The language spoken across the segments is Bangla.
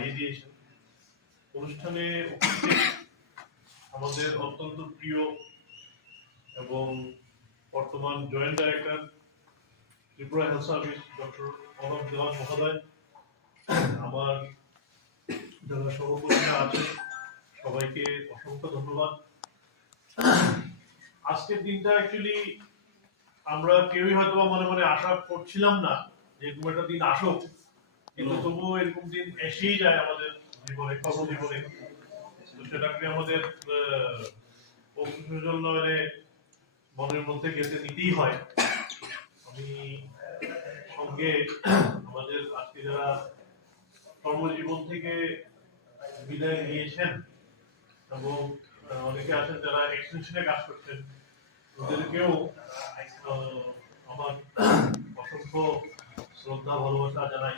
বাড়িয়ে দিয়েছেন। অনুষ্ঠানে আমাদের অত্যন্ত প্রিয় এবং বর্তমান joint director Tripura health service, doctor Anab Dewan মহোদয়, আমার যারা সহকর্মীরা আছেন, সবাইকে অসংখ্য ধন্যবাদ। আজকের দিনটা অ্যাকচুয়ালি আমরা কেউই হয়তো মনে মনে আশা করছিলাম না যে এরকম একটা দিন আসুক। কিন্তু তবুও এরকম দিন এসেই যায় আমাদের জীবনে সেটাকে আমাদের মানে মনের মধ্যে গেঁথে নিতেই হয়? আমি সঙ্গে আমাদের আজকে যারা কর্মজীবন থেকে বিদায় নিয়েছেন এবং অনেকে আছেন যারা এক্সটেনশনে কাজ করছেন, ওদেরকেও আমার অসংখ্য শ্রদ্ধা, ভালোবাসা জানাই।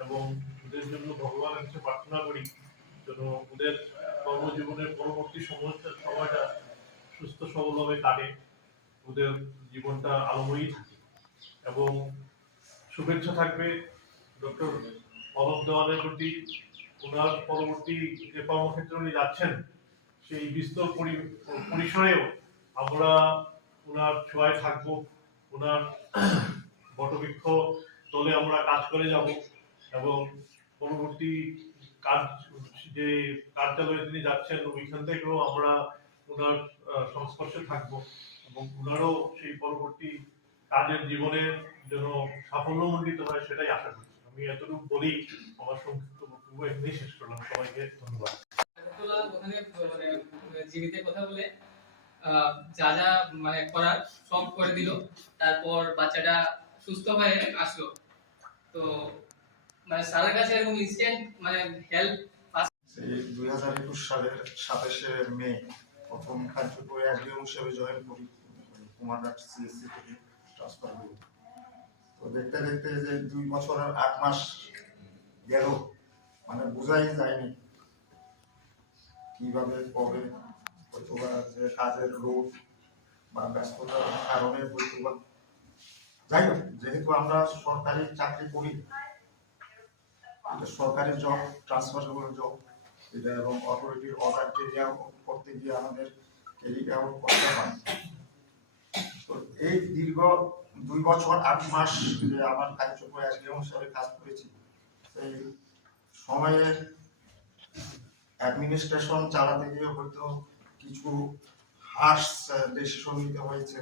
এবং ওদের জন্য ভগবানের কাছে প্রার্থনা করি যেন ওদের কর্মজীবনের পরবর্তী সময়টা সময়টা সুস্থ সবলভাবে কাটে, ওদের জীবনটা আলোময়ী থাকে। এবং শুভেচ্ছা থাকবে ডক্টর অলোক দেওয়ানের প্রতি। ওনার পরবর্তী যে কর্মক্ষেত্রে উনি যাচ্ছেন, সেই বিস্তর পরি- পরিসরেও আমরা ওনার ছোঁয়ায় থাকব। ওনার বটবৃক্ষ তলে আমরা কাজ করে যাব। এবং পরবর্তী কাজ, যে কার্যালয়ে তিনি যাচ্ছেন, ওইখান থেকেও আমরা ওনার সংস্পর্শে থাকব এবং ওনারও সেই পরবর্তী কাজের জীবনের যেন সাফল্যমণ্ডিত হয় সেটাই আশা করছি। আমি এতটুকু বলি, আমার সংক্ষিপ্ত বক্তব্য এখানেই শেষ করলাম। সবাইকে ধন্যবাদ। ওখানে মানে কথা বলে যা যা মানে করার সব করে দিল। তারপর বাচ্চাটা সুস্থ হয়ে আসলো। তো মানে স্যারের কাছে এরকম ইনস্ট্যান্ট মানে হেল্প সেই দুই হাজার একুশ সালের সাতাশে মে প্রথম কার্যকরী একজন হিসেবে জয়েন করি কুমারঘাট সিএসসি থেকে ট্রান্সফার করি তো দেখতে দেখতে যে দুই বছর আর আট মাস গেল মানে বোঝাই যায়নি কীভাবে কবে হয়তো বা যে কাজের লোড বা ব্যস্ততার কারণে হয়তো বা যাই হোক, যেহেতু আমরা সরকারি চাকরি করি সরকারি জব ট্রান্সফারেবল জব এটা এবং অথরিটির অর্ডার ক্যারি করতে গিয়ে আমাদের ক্যারি আউট করতে হয়। তো এই দীর্ঘ দুই বছর, আট মাস যে আমার কার্যক্রমে আজকে হিসাবে কাজ করেছি, সেই সময়ে অ্যাডমিনিস্ট্রেশন চালাতে গিয়ে হয়তো কিছু হার্স ডিসিশন নিতে হয়েছে।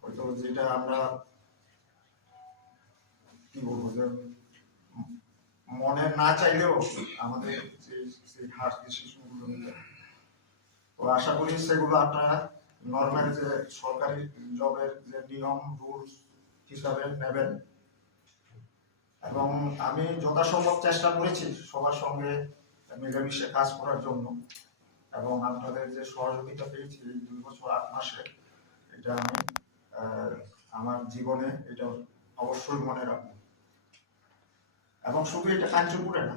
হয়তো যেটা আমরা কি বলব যে মনে না চাইলেও আমাদের সেই হার্স ডিসিশনগুলো নিতে তো আশা করি সেগুলো আপনারা নর্মাল যে সরকারি জবের যে নিয়ম রুলস হিসাবে নেবেন। এবং আমি যথাসম্ভব চেষ্টা করেছি সবার সঙ্গে মিলেমিশে কাজ করার জন্য। এবং আপনাদের যে সহযোগিতা পেয়েছি এই দুই বছর আট মাসে, এটা আমি আমার জীবনে এটা অবশ্যই মনে রাখব। এবং শুধু এটা কাঞ্চনপুরে না।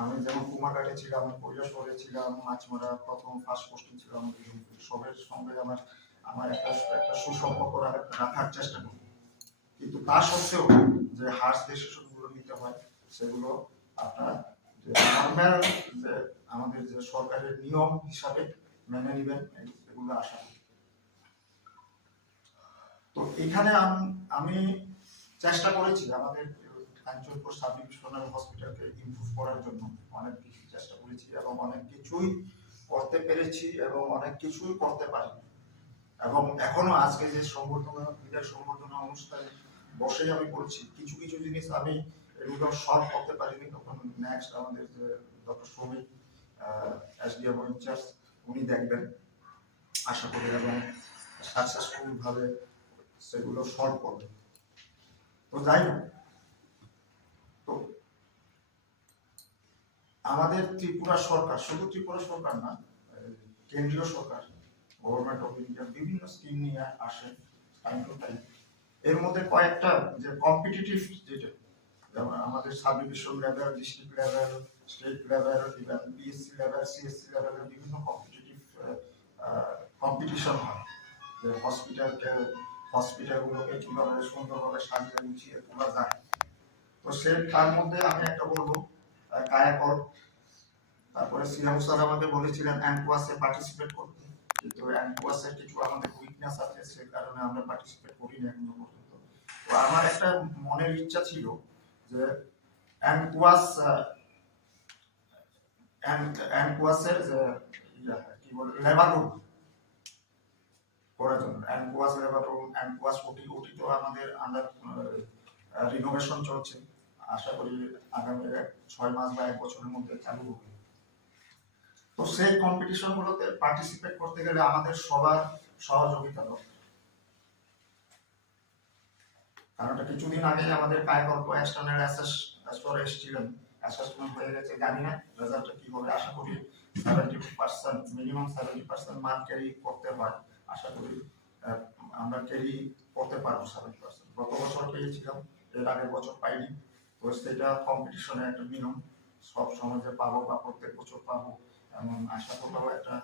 আমি যেমন কুমারঘাটে ছিলাম, কৈলাসহরে ছিলাম, মাছমারা প্রথম ফার্স্ট পোস্টিং ছিলাম সবের সঙ্গে আমার আমার একটা একটা সুসম্পর্ক রাখার চেষ্টা করি। কিন্তু তা সত্ত্বেও যে হার্স ডিসিশনগুলো নিতে হয়, সেগুলো আপনার যে নর্মাল যে আমাদের যে সরকারের নিয়ম হিসাবে মেনে নেবেন এগুলো আশা তো এখানে আমি চেষ্টা করেছি আমাদের কাঞ্চনপুর সাব ডিভিশনাল হসপিটালকে ইমপ্রুভ করার জন্য অনেক কিছু চেষ্টা করেছি এবং অনেক কিছুই করতে পেরেছি এবং অনেক কিছুই করতে পারি এবং এখনও আজকে যে সংবর্ধনা বিদায় সংবর্ধনা অনুষ্ঠানে বসেই আমি করছি কিছু কিছু জিনিস আমি এগুলো সলভ করতে পারিনি। তখন নেক্সট আমাদের যে ডক্টর শ্রমিক এসডিএম ইনচার্জ উনি দেখবেন। আশা করি এবং সাকসেসফুল ভাবে সেগুলো সলভ করবে তো যাই হোক তো আমাদের ত্রিপুরা সরকার, শুধু ত্রিপুরা সরকার না, কেন্দ্রীয় সরকার গভর্নমেন্ট অফ ইন্ডিয়া বিভিন্ন স্কিম নিয়ে আসে টাইম টু টাইম এর মধ্যে কয়েকটা যে কম্পিটিটিভ যেটা, যেমন আমাদের sub division level district level state level even BSC level CSC লেভেলের বিভিন্ন কম্পিটিটিভ কম্পিটিশন হয়। যে হসপিটালকে হসপিটালগুলোকে কীভাবে সুন্দরভাবে সাজিয়ে গুছিয়ে তোলা যায়। তো সে, তার মধ্যে আমি একটা বলব কায়াকল্প তারপরে সিএম স্যার আমাকে বলেছিলেন অ্যানকোয়াসে পার্টিসিপেট করতে। কিন্তু অ্যানকোয়াসের কিছু আমাদের উইকনেস আছে, সে কারণে আমরা পার্টিসিপেট করিনি এখনও পর্যন্ত। তো আমার একটা মনের ইচ্ছা ছিল যে অ্যানকোয়াস অ্যানকোয়াসের যে কি বলে লেবার রুম করার জন্য। অ্যানকোয়াস লেবার রুম অ্যানকোয়াস ওটি ওটি তো আমাদের আন্ডার রিনোভেশন চলছে। আশা করি আগামী ছয় মাস বা এক বছরের মধ্যে চালু হবে। তো সেই কম্পিটিশন গুলোতে পার্টিসিপেট করতে গেলে আমাদের সবার সহযোগিতা দরকার। কারণ কিছুদিন আগে আমাদের কায়কল্প এসেছিলেন অ্যাসেসমেন্ট হয়ে গেছে, জানি না রেজাল্টটা কি হবে। আশা করি seventy percent minimum seventy percent mark carry করতে হয়। আশা করি আমরা ক্যারি করতে পারব সেভেন্টি পার্সেন্ট গত বছর পেয়েছিলাম, এর আগের বছর পাইনি। তো সেটা কম্পিটিশনে একটা নিয়ম সব সমাজে পাবো বা প্রত্যেক বছর পাবো এমন আশা করলেও একটা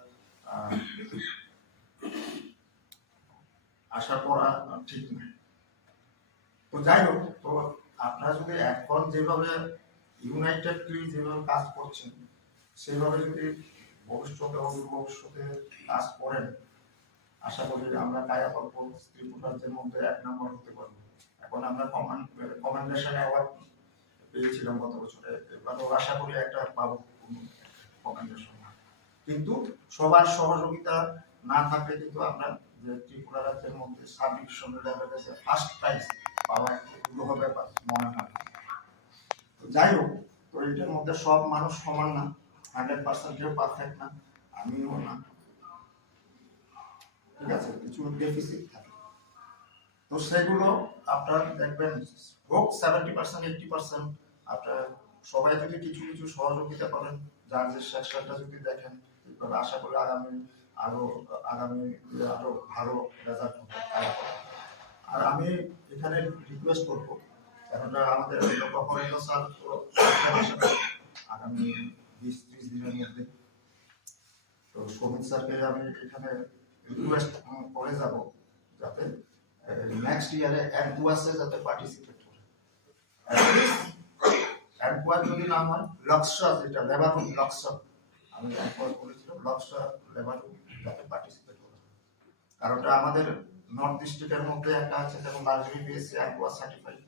আশা করা ঠিক নয়। তো যাই হোক, তো আপনারা যদি এখন যেভাবে ইউনাইটেডলি যেভাবে কাজ করছেন, সেভাবে যদি ভবিষ্যতে ভবিষ্যতে কাজ করেন, আশা করি আমরা কায়াকল্প ত্রিপুরাজ্যের মধ্যে এক নম্বর হতে পারব। এখন আমরা কমান্ড কমান্ডেশন অ্যাওয়ার্ড পেয়েছিলাম গত বছরে। এবারও আশা করি একটা পাবো কিন্তু সবার সহযোগিতা না থাকলে কিন্তু আমরা যে ত্রিপুরা রাজ্যের মধ্যে সাব ডিভিশন যে ফার্স্ট প্রাইজ পাওয়া একটু ব্যাপার মনে হয় তো যাই হোক, তো এটার মধ্যে সব মানুষ সমান না হান্ড্রেড পার্সেন্ট কেউ পারফেক্ট না, আমিও না। ঠিক আছে, কিছু ডেফিসিট থাকে। তো সেগুলো আপনারা দেখবেন, হোক সেভেন্টি পার্সেন্ট এইটটি পার্সেন্ট আপনার সবাই যদি কিছু কিছু সহযোগিতা করেন, যার যে সেকশনটা যদি দেখেন আশা করি আগামী আরও আগামী আরও ভালো রেজাল্ট আর আমি এখানে রিকোয়েস্ট করব, কেননা আমাদের ডক্টর স্যার আগামী বিশ, ত্রিশ দিনের মধ্যে। তো সমিত স্যারকে আমি এখানে রিকোয়েস্ট করে যাব যাতে নেক্সট ইয়ারে অ্যাডভান্সে যাতে পার্টিসিপেট করে। অ্যাডভান্স যদি না হয়, লক্ষ্য যেটা লেবার রুম লক্ষ্য। আমি একবার বলেছিলাম, লক্ষ্য লেবার রুম যাতে পার্টিসিপেট করে কারণটা আমাদের নর্থ ডিস্ট্রিক্টের মধ্যে একটা আছে, যেমন লার্জরি পেয়েছে অ্যাডভান্স সার্টিফাইড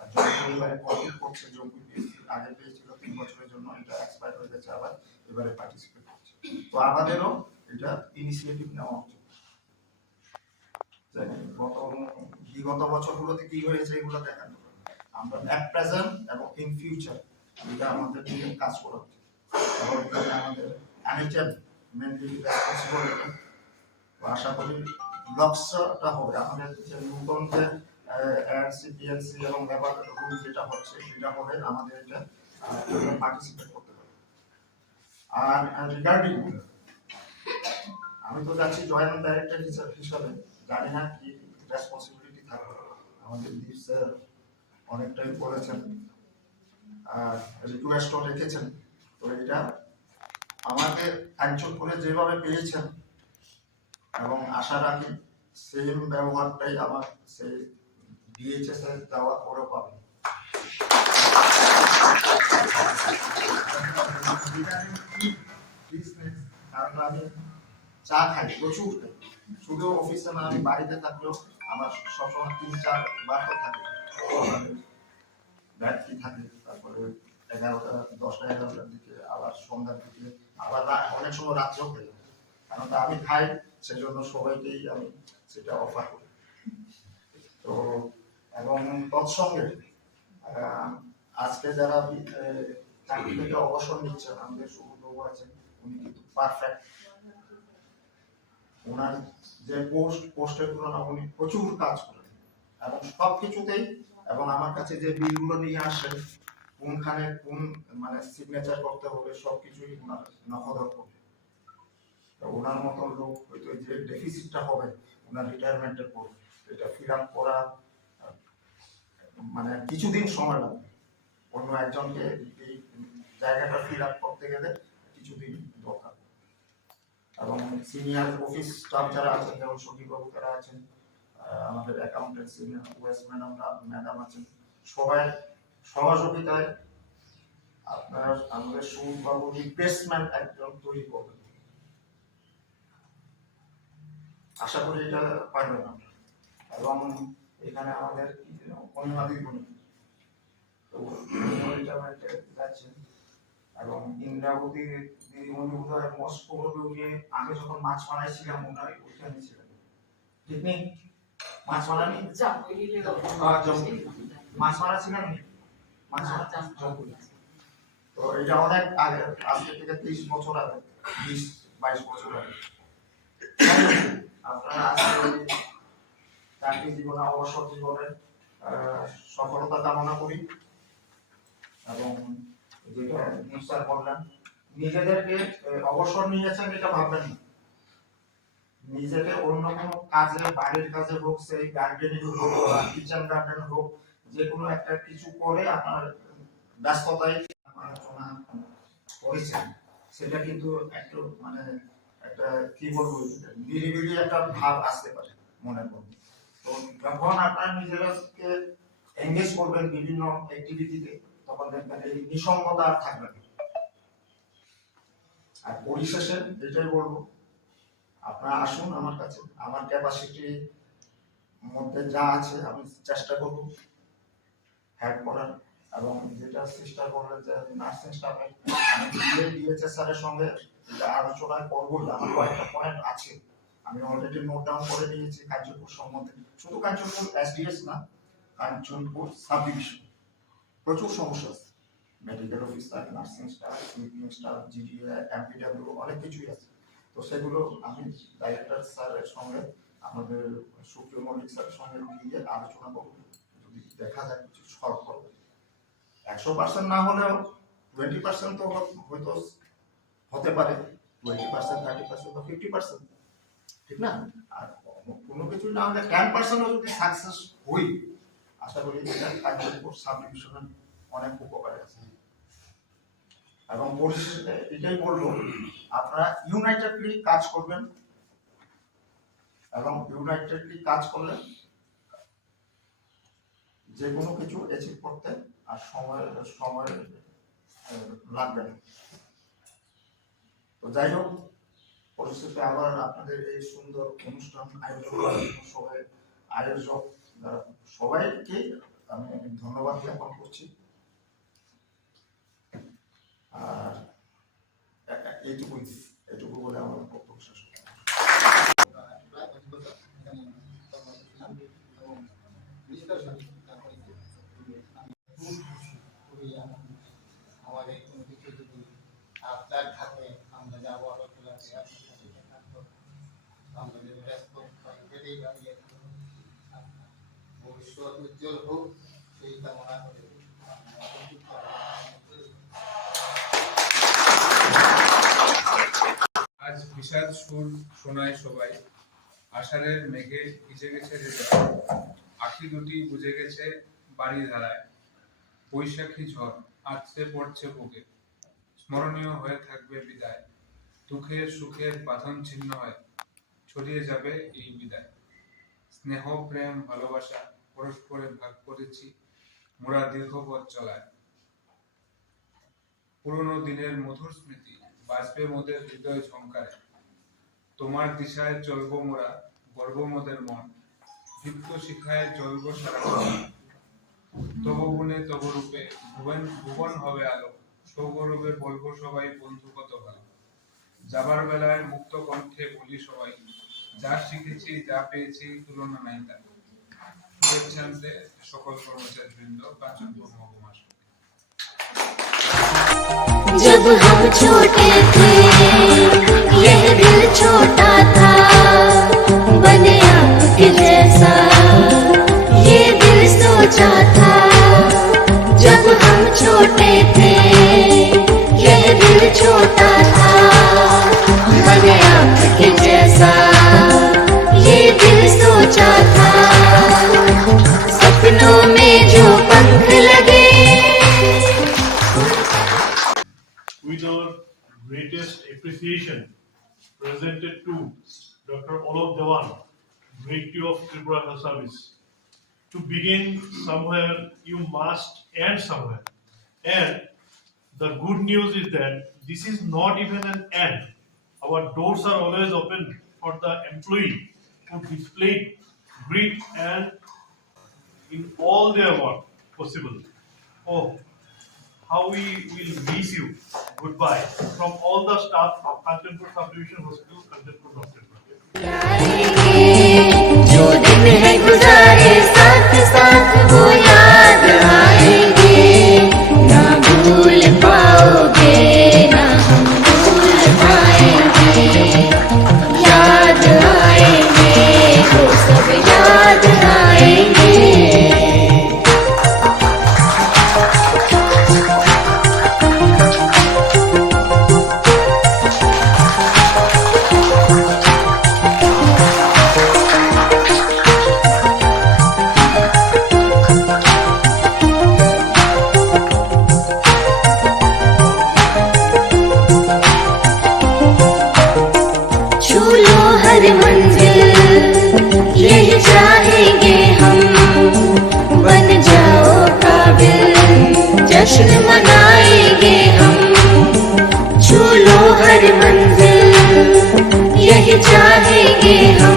আর জমি পরিবারে কমপ্লিট করছে জমি পেয়েছে আগে পেয়েছিল, তিন বছরের জন্য এটা এক্সপায়ার হয়ে গেছে আবার এবারে পার্টিসিপেট করছে। তো আমাদেরও এটা ইনিশিয়েটিভ নেওয়া উচিত। গত বিগত বছরগুলোতে কি হয়েছে এগুলো দেখানো আমরা অ্যাট প্রেজেন্ট এবং ইন ফিউচার এটা আমাদের নিয়ে কাজ করা আমাদের তো আশা করি লক্ষ্যটা হবে। আমাদের যে নতুন যে এআরসি পিএলসি এবং রুল যেটা হচ্ছে সেটা হলে আমাদের এটা পার্টিসিপেট করতে পারবে আর রিগার্ডিং আমি তো যাচ্ছি জয়েন্ট ডাইরেক্টর হিসাবে। জানি না কি রেসপন্সিবিলিটি থাকবে। আমাদের স্যার অনেকটাই বলেছেন আর রিকোয়েস্টও রেখেছেন তো এটা আমাকে কাঞ্চন করে যেভাবে পেয়েছেন এবং আশা রাখি সেম ব্যবহারটাই আমার সেই ডিএইচএস এর দেওয়ার পরেও পাবে কারণ আমি চা খাই, প্রচুর শুধু অফিসে না, আমি বাড়িতে থাকলেও আমার সবসময় তিন চার বার থাকে। ব্যাটারি থাকে, তারপরে এগারোটা, দশটা, এগারোটার দিকে, আবার সন্ধ্যার দিকে, আবার অনেক সময় রাত্রেও খাই কারণ আমি খাই, সেজন্য সবাইকেই আমি সেটা অফার করি। তো, এবং তৎসঙ্গে আজকে যারা চাকরি থেকে অবসর নিচ্ছেন, আমাদের সুব্রতবাবু আছেন, উনি কিন্তু পারফেক্ট ওনার যে পোস্ট পোস্টের তুলনা উনি প্রচুর কাজ করেন এবং সব কিছুতেই এবং আমার কাছে যে বিলগুলো নিয়ে আসে, কোনখানে কোন মানে সিগনেচার করতে হবে সব কিছুই ওনার নখদর করে তো ওনার মতো লোক হয়তো যে ডেফিসিটটা হবে, ওনার রিটায়ারমেন্টের পর, এটা ফিল আপ করা মানে কিছুদিন সময় লাগবে। অন্য একজনকে এই জায়গাটা ফিল আপ করতে গেলে কিছুদিন দরকার। এবং সিনিয়র অফিস স্টাফ যারা আছেন, যেমন সন্দীপবাবু তারা আছেন আমাদের accountant senior west madam madam আছেন। সবাই সহযোগিতায় আপনার আমাদের সুবাবু রিপ্লেসমেন্ট একজন তৈরি করবেন। আশা করি এটা পারবেন আমরা এবং এখানে আমাদের অনিমাদি গুণী। যাচ্ছেন এবং ইন্দ্রাবতী দিদিমণি মোস্ট উনি আগে যখন মাছ বানাইছিলাম ওনারই ওইখানে ছিলেন। ঠিক নেই? মাছ জম্মু। মাছ মারা ছিলেন মাছ মারা তো এটা অনেক আগে আজকে থেকে তেইশ বছর আগে বিশ বাইশ বছর আগে। আপনারা আজকে চাকরি জীবনে অবসর জীবনে আহ, সফলতা কামনা করি। এবং যেটা বললেন নিজেদেরকে অবসর নিয়েছেন এটা ভাববেন না। নিজেকে অন্য কোনো কাজে বাড়ির কাজে হোক, সেই গার্ডেনিং হোক বা কিচেন গার্ডেন হোক, যে কোনো একটা কিছু করে আপনার ব্যস্ততায় আলোচনা করেছেন। সেটা কিন্তু একটু মানে একটা কি বলব, নিরিবিলি একটা ভাব আসতে পারে মনের মধ্যে। তো যখন আপনার নিজেরাকে এঙ্গেজ করবেন বিভিন্ন অ্যাক্টিভিটিতে তখন দেখবেন এই নিঃসঙ্গতা আর থাকবে আর পরিশেষে এটাই বলব আপনারা আসুন আমার কাছে। আমার ক্যাপাসিটি মধ্যে যা আছে, আমি চেষ্টা করব হেল্প করার। এবং যেটা চেষ্টা করলে যে নার্সিং স্টাফে আমি স্যারের সঙ্গে এটা আলোচনা করব, আমার কয়েকটা পয়েন্ট আছে। আমি অলরেডি নোট ডাউন করে নিয়েছি কাঞ্চনপুর সম্বন্ধে। শুধু কাঞ্চনপুর এসডিএস না, কাঞ্চনপুর সাব ডিভিশন প্রচুর সমস্যা আছে। Medical officer nursing staff staff GDA MPW অনেক কিছুই আছে। তো সেগুলো আমি ডাইরেক্টর স্যারের সঙ্গে, আমাদের সুপ্রিয় মল্লিক স্যারের সঙ্গে গিয়ে আলোচনা করব। যদি দেখা যায় কিছু সলভ করবে একশো পার্সেন্ট না হলেও টোয়েন্টি পার্সেন্ট তো হয়তো হতে পারে। টোয়েন্টি পার্সেন্ট থার্টি পার্সেন্ট বা ফিফটি পার্সেন্ট ঠিক না? আর কোনো কিছু না হলে টেন পার্সেন্টও যদি সাকসেস হই, আশা করি এটা অনেক উপকারে আছে। এবং এটাই বলব আপনারা ইউনাইটেডলি কাজ করবেন। এবং ইউনাইটেডলি কাজ করলে যে কোনো কিছু অ্যাচিভ করতে আর সময় সময় লাগবে না। তো যাই হোক, পরিশেষে আবার আপনাদের এই সুন্দর অনুষ্ঠান, আয়োজন, সবাই আয়োজক সবাইকে আমি ধন্যবাদ জ্ঞাপন করছি। আর এইটুকুই এইটুকু বলে আমার বক্তব্য শেষ থাকে আমরা থাকব। ভবিষ্যৎ উজ্জ্বল হোক, সেই কামনা করে বিষাদ সুর শোনায় সবাই। আষাঢ়ের মেঘে ভিজে গেছে আখি দুটি বুঝে গেছে বাড়ি ধারায়। বৈশাখী ঝড় আছড়ে পড়ছে বুকে স্মরণীয় হয়ে থাকবে বিদায়। দুঃখের সুখের বাঁধন ছিন্ন হয়। ছড়িয়ে যাবে এই বিদায়। স্নেহ, প্রেম, ভালোবাসা পরস্পরে ভাগ করেছি। মোরা দীর্ঘ পথ চলায়। পুরনো দিনের মধুর স্মৃতি বাঁচবে মোদের হৃদয় ঝঙ্কারে তোমার দিশায় চলবো মোরা গর্ব মোদের মন দীপ্ত শিখায় জ্বলব সারা তব গুণে তব রূপে ভুবন ভুবন হবে আলো সৌগরূপে বলবো সবাই বন্ধু কত ভালো যাবার বেলায় মুক্ত কণ্ঠে বলি সবাই যা শিখেছি যা পেয়েছি তুলনা নাই তার শুভেচ্ছান্তে সকল কর্মচারী বৃন্দ কাঞ্চনপুর মহকুমা সমিতি। जब हम छोटे थे जैसा। ये दिल सोचा जब हम छोटे जैसा। ये दिल सोचा सपनों में जो पंख लगे। With our greatest appreciation presented to Dr. Olok Dewan, Director of Tripura Health Service. To begin somewhere, you must end somewhere. And the good news is that this is not even an end. Our doors are always open for the employee to display grit and in all their work possible. Oh, how we will miss you. Goodbye from all the staff of Kanchanpur Subdivision Hospital, Kanchanpur, North Tripura. जो दिन है गुजारे साथ साथ वो Hare